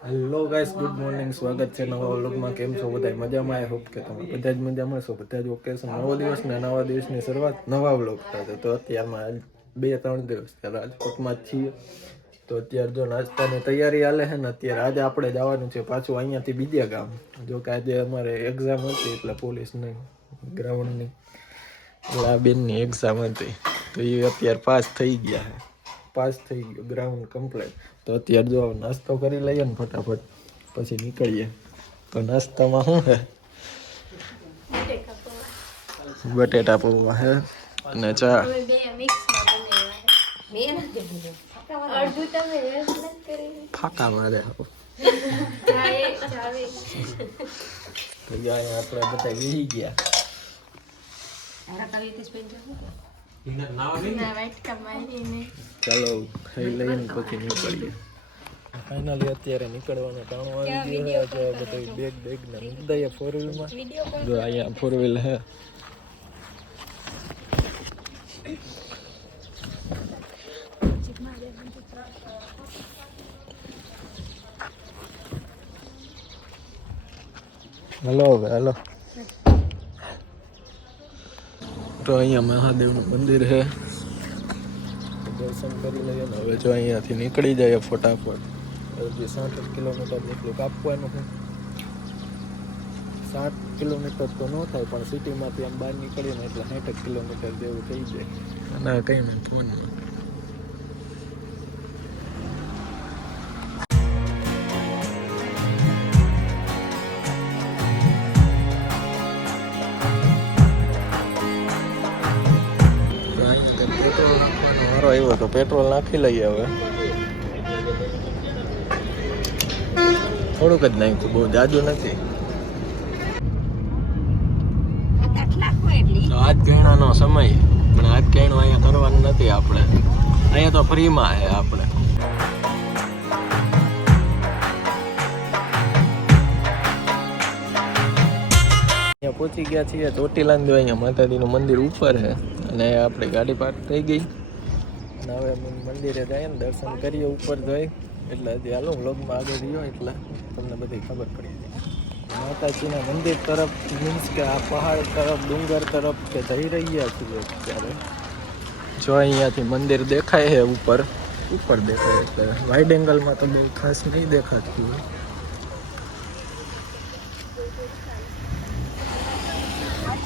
Hello guys, good morning. સ્વાગત છે નવા વ્લોગમાં. કેમ છો બધા? મજામાં? આઈ હોપ કે તમે બધા જ મજામાં છો. બધા જ ઓકે છે. નવો દિવસ ને નવા દિવસની શરૂઆત નવા વ્લોગ સાથે. તો અત્યારમાં 2-3 દિવસ રાજકોટમાં જ છીએ. તો અત્યારે જો નાસ્તાની તૈયારી હાલે છે ને. અત્યારે આજે આપણે જવાનું છે પાછું અહીંયાથી બીજા ગામ. જો કે આજે અમારે એક્ઝામ હતી એટલે પોલીસની ગ્રાઉન્ડની એટલે આ બેનની એક્ઝામ હતી. તો એ અત્યારે પાસ થઈ ગયા છે. પાસ થઈ ગયો, ગ્રાઉન્ડ કમ્પ્લીટ. તો અત્યારે જો નાસ્તો કરી લઈએ ને ફટાફટ, પછી નીકળીએ. તો નાસ્તામાં શું છે? બટેટા પૌવા હે અને ચા. ફાકા મારે તો આપણે બધા વી ગયા. ચાલો ખાઈ લઈને પછી નીકળીએ. ફાઇનલી અત્યારે નીકળવાનો ટાણો આવી ગયો છે. બધું બેગ ને મૂકી દઈએ ફોર વ્હીલમાં. જો અહીંયા ફોર વ્હીલ હે. Hello hello. તો અહીંયા મહાદેવનું મંદિર છે, દર્શન કરી લઈએ ને. હવે જો અહીંયાથી નીકળી જાય ફટાફટ. હજી 60 કિલોમીટર જેટલું કાપવાનું છે. 60 કિલોમીટર તો ન થાય, પણ સિટીમાંથી આમ બહાર નીકળીને એટલે 60 કિલોમીટર જેવું થઈ જાય. અને કંઈ નહીં ફોનમાં. આવ્યો તો પેટ્રોલ નાખી લઈએ. હવે થોડુંક જ નાખ્યું, બહુ જાજુ નથી. આજ ગયણાનો સમય, પણ આજ ગયણું અહીંયા કરવાનું નથી આપણે. અહીંયા તો ફ્રીમાં છે આપણે. અહીંયા પહોંચી ગયા છીએ ચોટીલા. અહીંયા માતાજીનું મંદિર ઉપર છે અને આપણી ગાડી પાર્ક થઈ ગઈ. અને હવે મંદિરે જઈએ ને, દર્શન કરીએ ઉપર જઈ. એટલે હજી હાલો વ્લોગમાં આગળ રહ્યો એટલે તમને બધી ખબર પડી જાય. માતાજીના મંદિર તરફ, મીન્સ કે આ પહાડ તરફ, ડુંગર તરફ કે જઈ રહ્યા છીએ અત્યારે. જો અહીંયાથી મંદિર દેખાય છે ઉપર દેખાય. એટલે વાઇડ એંગલમાં તો બહુ ખાસ નહીં દેખાતું હોય.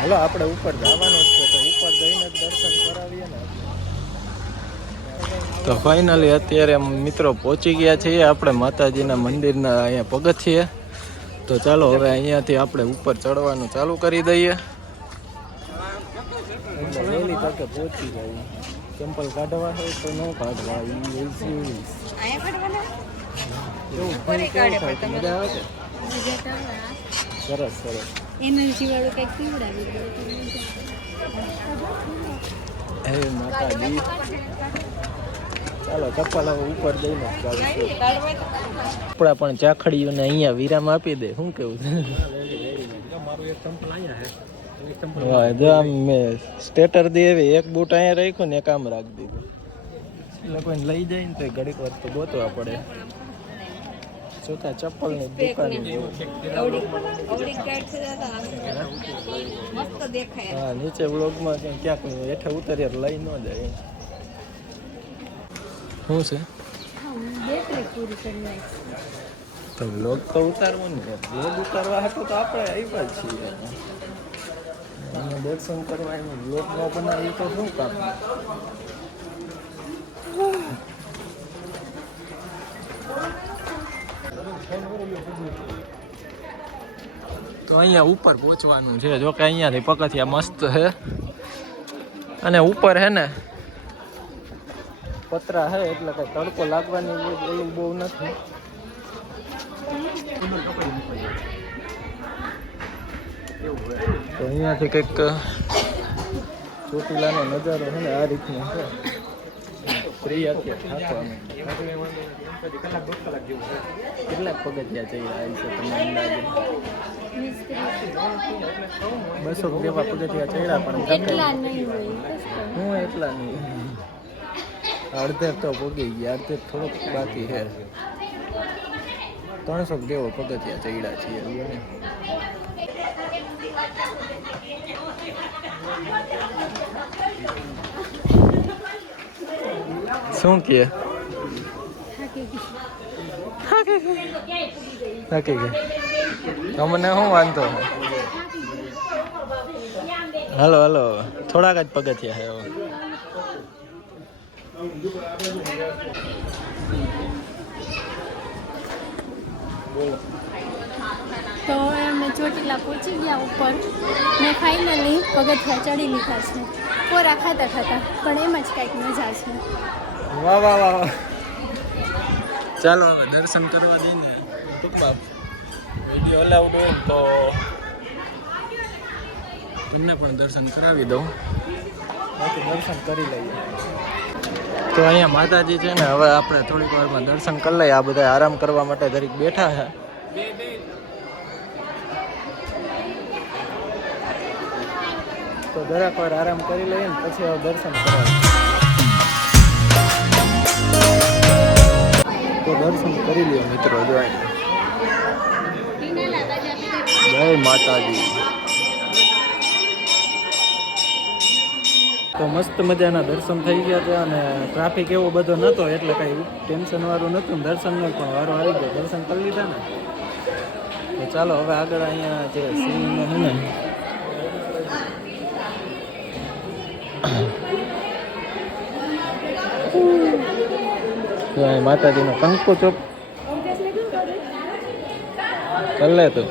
હાલો આપણે ઉપર જવાનું છે, તો ઉપર જઈને જ દર્શન કરાવીએ ને. તો ફાઇનલી અત્યારે મિત્રો પહોંચી ગયા છીએ આપણે માતાજીના મંદિરના અહીંયા પગથિયે. તો ચાલો હવે અહીંયાથી આપણે ઉપર ચડવાનું ચાલુ કરી દઈએ. વહેલી તકે પહોંચી જાય. ચંપલ કાઢવા હોય તો ન કાઢવા. મજા આવે છે. સરસ સરસ. એનર્જી વાળું કંઈક પીવડાવી દો. હે માતાજી. ચાલો ચપ્પલ હવે ઉપર જઈને આપણા પણ ચાખડીઓને અહીંયા વિરામ આપી દે. શું કેવું છે? જો આમ મેં સ્ટેટર દેવી, એક બૂટ અહીંયા રાખ્યું ને એક આમ રાખી દીધું. એટલે કોઈને લઈ જાય ને તો ઘડીક વાર તો ગોતવા પડે. ચોથા ચપ્પલની દુકાન. હા, નીચે વ્લોગમાં ક્યાંક હેઠે ઉતરીએ લઈ ન જાય. શું છે? તો વ્લોગ તો ઉતારવો ને. વ્લોગ ઉતારવા હતો તો આપણે આવ્યા છીએ. અને દર્શન કરવા એનું વ્લોગ ન બનાવી તો શું કામ? તો અહીંયા ઉપર પહોંચવાનું છે. જો કે અહીંયાથી પગથિયા મસ્ત છે અને ઉપર હે ને પતરા હે એટલે કઈ તડકો લાગવાની એવું બહુ નથી. તો અહીંયાથી કંઈક ચોટીલાનો નજારો છે ને આ રીતનો છે. ફ્રી અત્યારે થાકવાનું. કેટલાક પગથિયા જઈ રહ્યા છે તમે અંદાજે? 200 જેવા પગથિયા ચડ્યા પણ એટલા નહીં હોય. હું એટલા નહીં. અડધે તો પોગી ગયા, અડધે થોડુંક બાકી છે. 300 જેવો પગથિયા ચડ્યા છીએ ને શું કે તમને શું વાંધો હાલો હાલો થોડાક જ પગથિયા છે તો અમે ચોટીલા પહોંચી ગયા ઉપર ને ફાઇનલી પગથિયા ચડી લીધા છે કોરા ખાતા ખાતા પણ એમ જ કંઈક મજા છે. વાહ વાહ વાહ ચાલો હવે દર્શન કરવા દઈને ટૂંકમાં વિડીયો અલાઉડ હોય તો તમને પણ દર્શન કરાવી દઉં બાકી દર્શન કરી લઈએ. તો અહીંયા માતાજી છે ને હવે આપણે થોડીક વારમાં દર્શન કરી લઈએ. આ બધા આરામ કરવા માટે દરેક બેઠા છે. તો દરેક વાર આરામ કરી લઈએ ને પછી હવે દર્શન કરાવીએ. તો દર્શન કરી લ્યો મિત્રો. જય માતાજી. તો મસ્ત મજાના દર્શન થઈ ગયા હતા અને ટ્રાફિક એવો બધો નહોતો એટલે કાંઈ ટેન્શન વાળું નહોતું. દર્શનનો પણ વારો આવી ગયો. દર્શન કરી લીધા ને તો ચાલો હવે આગળ અહીંયા જે સિંહનો છે ને માતાજીનો કંકુ ચોપ કર લે તું.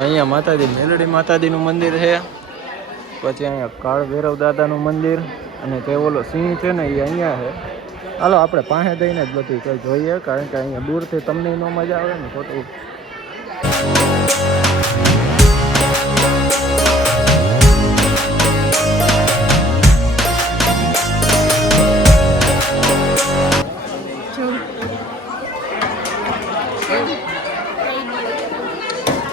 અહીંયા માતાજી મેલડી માતાજીનું મંદિર છે. પછી અહીંયા કાળ ભૈરવ દાદાનું મંદિર અને તે ઓલો સિંહ છે ને એ અહીંયા છે. હાલો આપણે પાસે જઈને જ બધું કંઈ જોઈએ કારણ કે અહીંયા દૂરથી તમને ન મજા આવે ને ખોટું.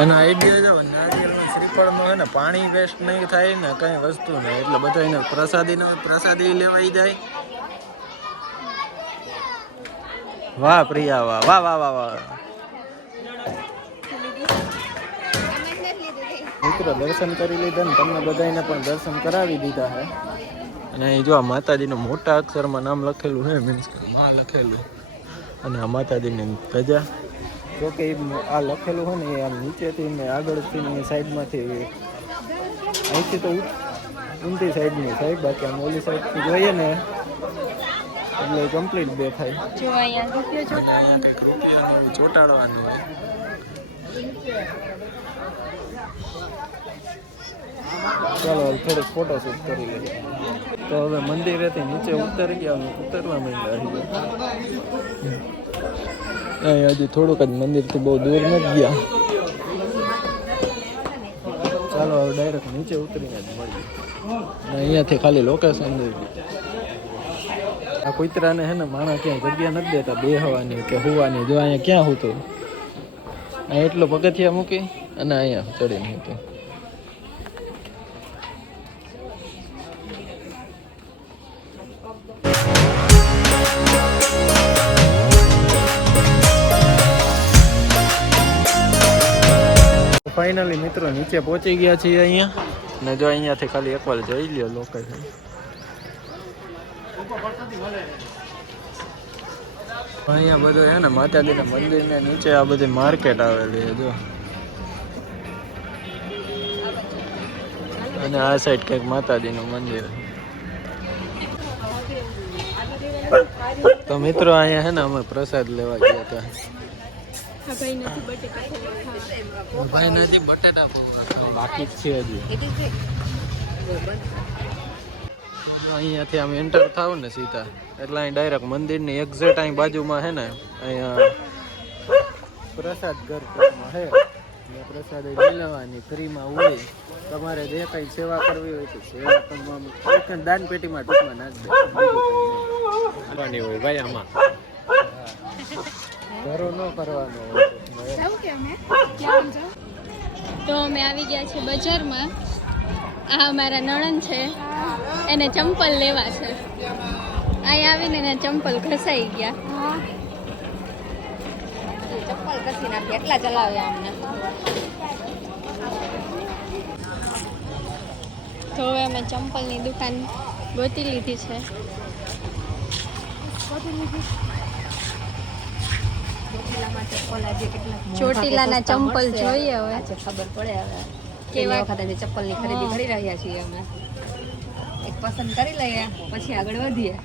અને આઈડિયા જો નારિયેળમાં શ્રીફળમાં છે ને પાણી વેસ્ટ નહીં થાય ને કંઈ વસ્તુ નહીં એટલે બધા એને પ્રસાદી લેવાઈ જાય. વાહ પ્રિયા વાહ વાહ વાહ વાહ વાહ. મિત્રો દર્શન કરી લીધા ને તમને બધાને પણ દર્શન કરાવી દીધા છે. અને અહીં જો આ માતાજીનું મોટા અક્ષરમાં નામ લખેલું છે મીન્સ કે માં લખેલું અને આ માતાજીની ધજા જો કે આ લખેલું હોય ને એ આમ નીચેથી ને આગળથી ને સાઈડમાંથી અહીંથી તો ઊંધી સાઈડની સાઈડ બાકી આમ ઓલી સાઈડથી જોઈએ ને એટલે કમ્પ્લીટ દેખાય. ચોટાડવાનું હોય. ચાલો થોડોક ફોટોશૂટ કરી લઈએ. તો હવે મંદિરેથી નીચે ઉતરી ગયા ઉતરવા માંડ્યા. અહીં હજી થોડુંક જ મંદિરથી બહુ દૂર નથી ગયા. ચાલો હવે ડાયરેક્ટ નીચે ઉતરીને જ મળીએ. અહીંયાથી ખાલી લોકેશન દઈ. આ કૂતરાને હે ને માણસ ક્યાંય જગ્યા નથી દેતા બેહવાની કે હુવાની. જો અહીંયા ક્યાં હતું અહીં એટલો પગથિયા મૂકી અને અહીંયા ચડીને હતું. ફાઇનલી મિત્રો નીચે પહોંચી ગયા છીએ અહીંયા ને જો અહીંયાથી ખાલી એકવાર જોઈ લ્યો લોકેશન. અહીંયા બધું છે ને માતાજીના મંદિરને નીચે આ બધી માર્કેટ આવેલી છે જો. અને આ સાઈડ કંઈક માતાજીનું મંદિર. તો મિત્રો અહીંયા છે ને અમે પ્રસાદ લેવા ગયા હતા. ભાઈ નથી બટેટા બાકી જ છે હજી. અહીંયાથી આમ એન્ટર થાવ ને સીધા એટલે અહીં ડાયરેક્ટ મંદિરની એક્ઝેક્ટ અહીં બાજુમાં છે ને અહીંયા પ્રસાદ ઘર છે. પ્રસાદ લઈ લેવાની ફ્રીમાં હોય. તમારે જે કંઈ સેવા કરવી હોય તો સેવા કરવાનું દાન પેટીમાં ટૂંકમાં નાખી દે હોય ભાઈ. આમાં ઘરો ન કરવાનો હોય. તો અમે આવી ગયા છે બજારમાં આ મારા નણંદ છે, એને ચંપલ લેવા છે. અહીં આવીને એને ચંપલ ઘસાઈ ગયા. ચપ્પલ કસી નાખી એટલા ચલાવ્યા અમને. તો હવે અમે ચંપલની દુકાન ગોતી લીધી છે. ચોટીલાના ચંપલ જોઈએ હવે. આજે ખબર પડે હવે કેવા? કેવા વખતે ચપ્પલની ખરીદી કરી રહ્યા છીએ અમે. એક પસંદ કરી લઈએ પછી આગળ વધીએ.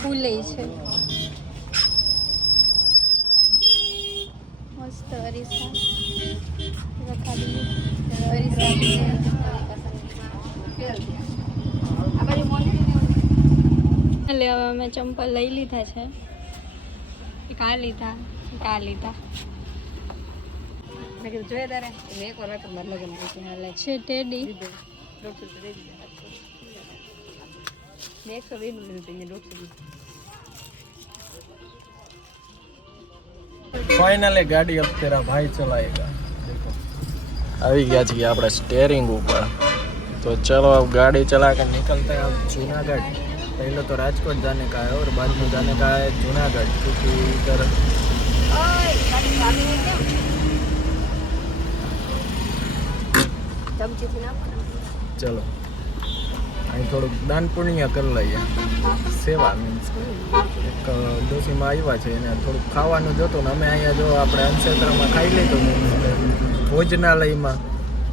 ફૂલે છે મસ્ત અરીસા રખાડી અરીસા આ બાજુ મોટી એટલે હવે અમે ચંપલ લઈ લીધા છે. એક આ લીધા, એક આ લીધા મેં કીધું જોઈએ તારે મેં એક વાર રાખ્યું મારા લગ્ન પછી હાલે છે ટેડી. 120 નું લીધું 150. फाइनली गाड़ी अब तेरा भाई चलाएगा. देखो अभी गया जी આપણે સ્ટેરિંગ ઉપર. तो चलो अब गाड़ी चला कर निकलते हैं अब जूनागढ़. पहले तो राजकोट जाने का है और बाद में जाने का है जूनागढ़, क्योंकि इधर ચમચીથી નાખો. चलो અહીં થોડુંક દાન પુણ્ય કરી લઈએ. સેવા મીન્સ એક ડોશીમાં આવ્યા છે એને થોડુંક ખાવાનું જોતું ને અમે અહીંયા જો આપણે અનક્ષેત્રમાં ખાઈ લીધું ભોજનાલયમાં.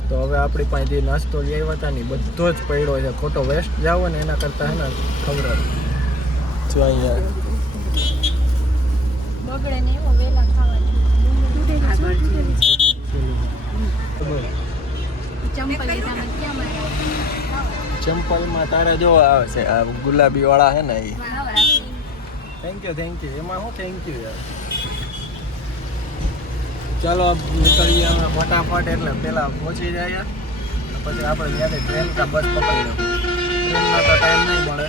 તો હવે આપણી પાસે જે નાસ્તો લઈ આવ્યા હતા ને બધો જ પડ્યો છે. ખોટો વેસ્ટ જાવ ને એના કરતાં હે ને ખબર જો અહીંયા બગડે ને એવો વેલા ખાવાનું. ચંપલ લીધા ક્યાં મળે? ચંપલમાં તારે જો આવે છે આ ગુલાબી વાળા હે ને એ. થેન્ક યુ એમાં હું થેન્ક યુ યાર. ચાલો अब નીકળીએ અમે ફટાફટ, એટલે પહેલા પહોંચી જાય પછી આપણે ત્યાંથી ટ્રેન કા બસ પકડી લો. ટ્રેનમાં તો ટાઈમ નહીં મળે.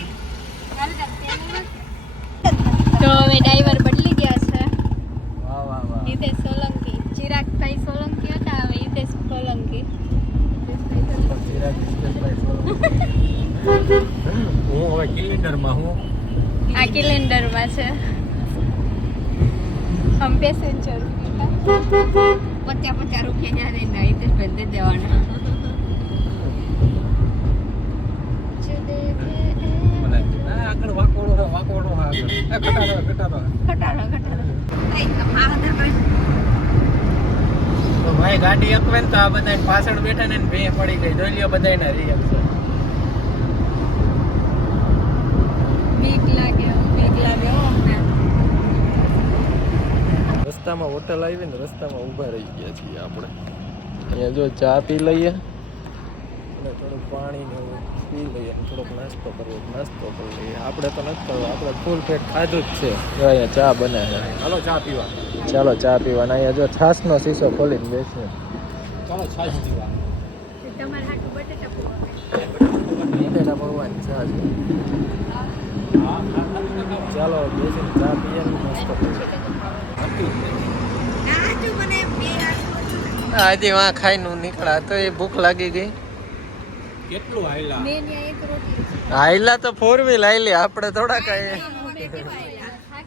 તો હવે ડ્રાઈવર બદલી ગયા છે. વાહ વાહ વાહ. હિતેશ સોલંકી, ચિરાગભાઈ સોલંકી હતા, હવે હિતેશ સોલંકી. હું હવે કેલેન્ડરમાં હું આ કેલેન્ડરમાં છે. હમ પેસેન્જર 50 રૂપિયા જ્યાં લઈને હિતેશભાઈ દે દેવાના. આગળ વાકોડો આગળ ઘટાડો ઘટાડો. નહીં તો મારા તો ભાઈ ગાડી અકવે ને તો આ બધા પાછળ બેઠા ને ભે પડી ગઈ. જોઈ લ્યો બધાના રિએક્શન. બીક લાગે હો અમને. રસ્તામાં હોટલ આવી ને રસ્તામાં ઊભા રહી ગયા છીએ આપણે. અહીંયા જો ચા પી લઈએ અને થોડુંક પાણી ને એવું પી લઈએ અને થોડોક નાસ્તો કરી લઈએ. આપણે તો નથી કરવો, આપણે ફૂલ પેટ ખાધું જ છે. જો અહીંયા ચા બને છે. ચાલો ચા પીવા. અહીંયા જો છાશનો શીશો ખોલીને બેસીએ. ચાલો છાશ પીવા. તમારે હાટું બટેટા પૌવા. બટેટા પૌવાની છાશ. ચાલો બેસીને ચા પીએ ને નાસ્તો કરીએ. આજે વાં ખાઈને નીકળ્યા તો એ ભૂખ લાગી ગઈ. કેટલું હાયલા? મેં ત્યાં એક રોટલી છે. હાયલા તો 4 વ્હીલ હાયલી, આપણે થોડા કઈ.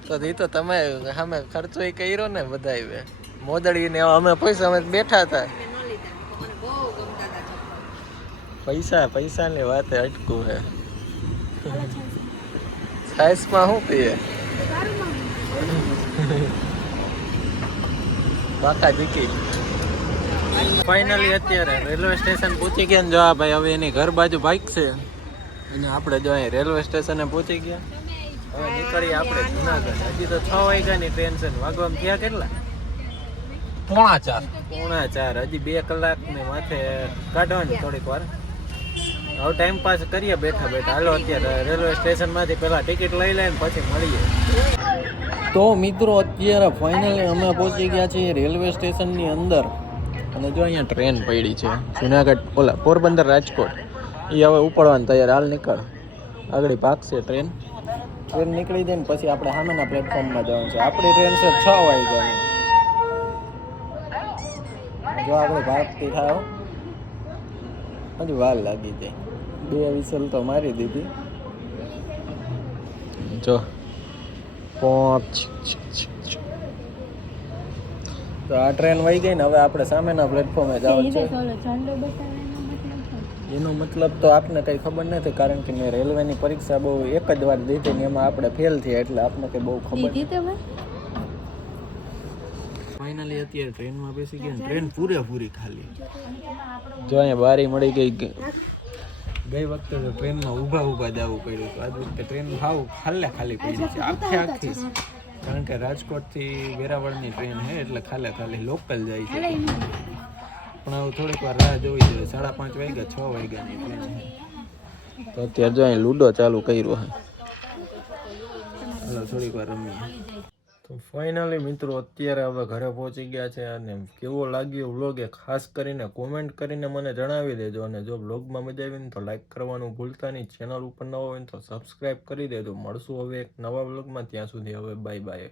તો એ તો તમે સામે ખર્ચો એ કર્યો ને બધા મોદડી ને અમે પૈસા અમે બેઠા હતા. પૈસા ની વાતે અટકું હે. સાઈઝમાં શું પીએ બાકા જીકી. ફાઇનલી અત્યારે રેલવે સ્ટેશન પહોંચી ગયા ને જો આ ભાઈ હવે એની ઘર બાજુ બાઇક છે અને આપણે જો અહીં રેલવે સ્ટેશને પહોંચી ગયા. હવે નીકળીએ આપણે જુનાગઢ. હજી તો 6 વાગ્યાની ટ્રેન છે ને વાગવામાં થયા કેટલા? 3:45. હજી 2 કલાકની માથે કાઢવાની થોડીક વાર. હવે ટાઈમ પાસ કરીએ બેઠા હાલો અત્યારે રેલવે સ્ટેશનમાંથી પહેલા ટિકિટ લઈ લઈને પછી મળીએ. તો મિત્રો અત્યારે ફાઇનલી અમે પહોંચી ગયા છીએ રેલવે સ્ટેશનની અંદર અને જો અહીંયા ટ્રેન પડી છે જુનાગઢ પોરબંદર રાજકોટ. એ હવે ઉપડવાની તૈયાર. હાલ નીકળ, આગળ ભાગશે ટ્રેન નીકળી દે ને પછી આપણે સામેના પ્લેટફોર્મમાં જવાનું છે. આપણી ટ્રેન છે 6 વાગ્યાની. જો આપણે ભાગતી થાવ હજુ વાર લાગી જાય. 2 વિસલ તો મારી દીધી. જો 5. તો આ ટ્રેન વહી ગઈ ને હવે આપણે સામેના પ્લેટફોર્મે જવાનું છે. એનો મતલબ તો આપને કંઈ ખબર નથી, કારણ કે મેં રેલવેની પરીક્ષા બહુ એક જ વાર દીધી ને એમાં આપણે ફેલ થયા, એટલે આપને કંઈ બહુ ખબર નથી. ફાઇનલી અત્યારે ટ્રેનમાં બેસી ગયા. ટ્રેન પૂરેપૂરી ખાલી. જો અહીંયા બારી મળી ગઈ. ગઈ વખતે તો ટ્રેનમાં ઊભા જવું પડ્યું હતું. આજ વખતે ટ્રેન હાવ ખાલી પડી છે આખી. કારણ કે રાજકોટથી વેરાવળની ટ્રેન છે એટલે ખાલી લોકલ જાય છે. પણ હવે થોડીક વાર રાહ જોવી જોઈએ. 5:30 વાગ્યા 6 વાગ્યાની ટ્રેન છે. તો અત્યારે જો અહીં લૂડો ચાલુ કર્યો છે. હાલો થોડીક વાર રમીએ. તો ફાઇનલી મિત્રો અત્યારે હવે ઘરે પહોંચી ગયા છે. અને કેવો લાગ્યો વ્લોગ એ ખાસ કરીને કોમેન્ટ કરીને મને જણાવી દેજો. અને જો વ્લોગમાં મજા આવી ને તો લાઈક કરવાનું ભૂલતા નહીં. ચેનલ ઉપર નવા હોય ને તો સબસ્ક્રાઈબ કરી દેજો. મળશું હવે એક નવા વ્લોગમાં. ત્યાં સુધી હવે બાય બાય.